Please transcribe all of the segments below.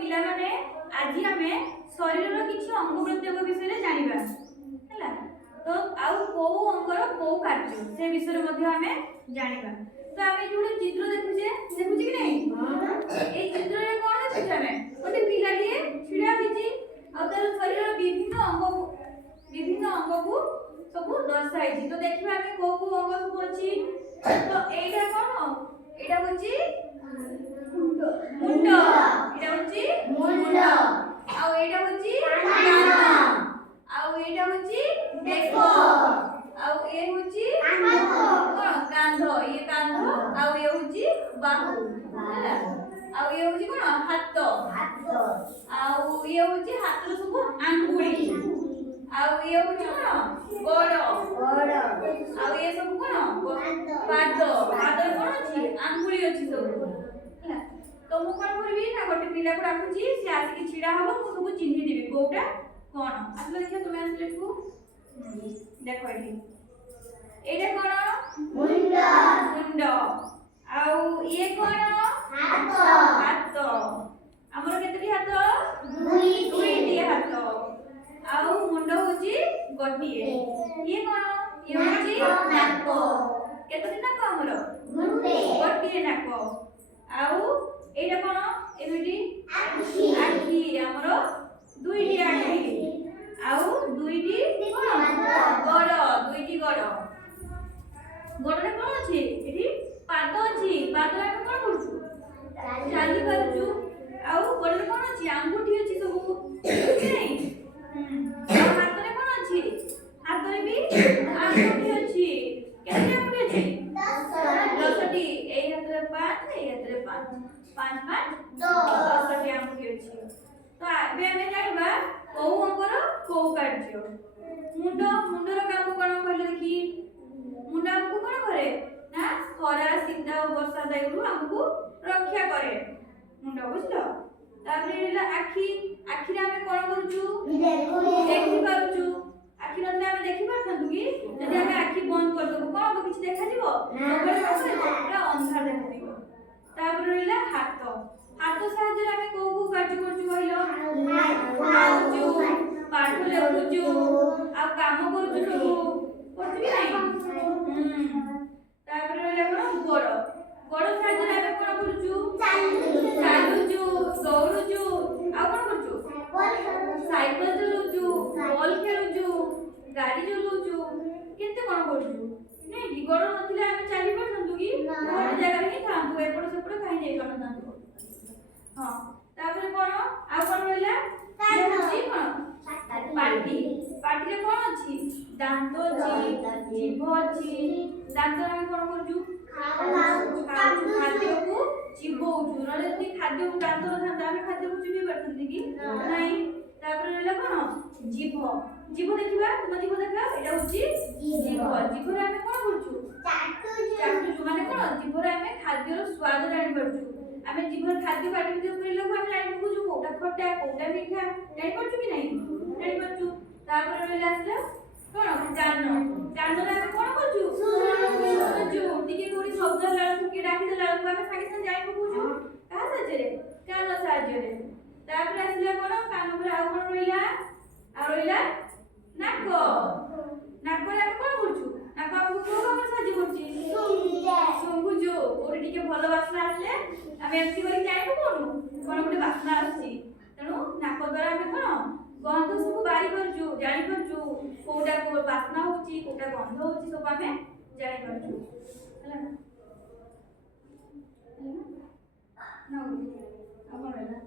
पिला माने आज आमे शरीर किछि अंग प्रत्यंग विषय जानिबा हैला। तो आउ को अंगर को कार्य से विषय मध्ये आमे जानिबा। तो आमे जोडे चित्र देखुचे कि नहीं ए चित्र रे कोन देखुचे आमे ओटे पिला दिए छिडा हिची आ तार शरीर विभिन्न अंग को सब दर्शाई छी। तो देखिबा आमे को अंग सब अछि। तो एटा कोन एटा होची मुंड एटा होची मुंड आ एटा होची कान आ एटा होची बेको आ ए होची कोन कांध ये कांध आ ये होची बाहु हैला। आ ये होची कोन हाथ आ ये होची हाथ रो सब आंगुली आ ये होची कोन गोड़ आ ये सब कोन पाद कोन अछि आंगुली अछि सब हैला। तो मु कोन करबी ना गोटे पिला को राखुची से आसी कि छिडा हबो मु सब चिन्हि देबी कोटा कोन आसले देखियो तुमे आसले को देखो एठी एटा कोन मुंड आउ ये कोन हाथ हमर केतरी हाथ दुईटी हाथ आउ मुंड होची गोटिए ये कोन ये होची नाक केतरी नाक हमर गोटिए नाक आउ एटा कोन एमिटी आखी हमर दुईटी आखी आउ दुईटी गड़ गड़रे कोन अछि एठी पाद अछि पाद रे कोन करछु चाली करछु आउ गड़रे कोन अछि अंगूठी अछि सब नहीं आ हाथ रे कोन अछि हाथ रे भी अंगूठी अछि केते अंगूठी अछि 10टी ए हाथ रे 5 ए हाथ रे 5 5 5 10टी अंगूठी अछि। तो आबे हमें जानिबा को अंगर को कार्य मुंडर काम कोन कहले देखि मुंड हमको कोन करे ना खरा शीत और वर्षा दायरु हमको रक्षा करे मुंड बुझलो। तापर रेला आखी रे हमें कोन करछु देखि पाउछु आखी नथले हमें देखि पाथनु कि जदि हमें आखी बंद कर देबो कोन हो किछ देखा दिबो पूरा अंधार देखा दिबो। तापर रेला हाथ साहाय्य रे हमें को कार्य करछु कहलो पाठ लेखुछु आ काम करछु सब करछु कि नहीं तापर रहले कोन गोड़ साहाय्य रे हमें कोन करछु चालुछु दौड़ुछु आ कोन करछु साइकिल चलौछु बॉल खेलुछु गाड़ी चलौछु केते कोन करछु नहीं गोड़ नथिले हमें चाली परथु कि गोड़ जगह रे थांतु एपड़ सेपड़ काई नै करथांतु। हां तापर कोन आ कोन रहला होची कोन पाटी रे कोन अछि दांत अछि जीभ अछि दांत रे कोन करजु खाद्य को चिबौजु नले ती खाद्य को दांत रे थांता हम खाद्य को चिबी परथि कि नहीं। तापर रहला कोन जीभ देखिबा तुम जीभ देखा एटा होची जीभ रे हम कोन करजु चाटुजु माने कोन जीभ रे हम खाद्य रो स्वाद जानि परजु आमे जीभ खाद्य पाटी दे करिलो हम जानि बुझु कोटा खट्टा कोटा मीठा जानि परजु कि नहीं जानि परजु। तापर रहला आसला कोन कान रे हम कोन करजु सुनजु टिके कोडी शब्द लाल के डाकी देला हम सागे सागे जानि बुझु कहा साजे रे कान साजे रे। तापर आसला कोन कान पर आ कोन रहला नाक रे हम कोन करजु नाक हम को काम साजे करछि सुंगुजु कोडी टिके भलो बासना आसले हम एमसी करी जानि कोन गोटे बासना आछि तेनु नाक द्वारा हम कोन गंध सब बारी परजु जानि परजु कोटा को बासना होची कोटा गंध होची सब हमें जानि परजु हैला ना अपन रहला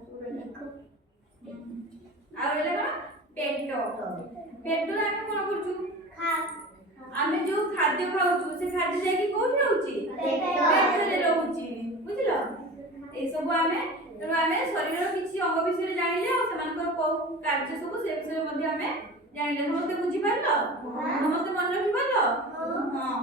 आ रहला पेट रे हम कोन करजु आमे जो खाद्य खाउछु से खाद्य जाकी कोन रहउची पेट रे रहउची बुझलो ए सब हमें तेणु आमे शरीर किछि अंग विषय जानिले और सेमानकर को कार्य सब से विषय मध्ये हमें जानिले। समस्त बुझि पारलो समस्त मन रखि पारलो हां।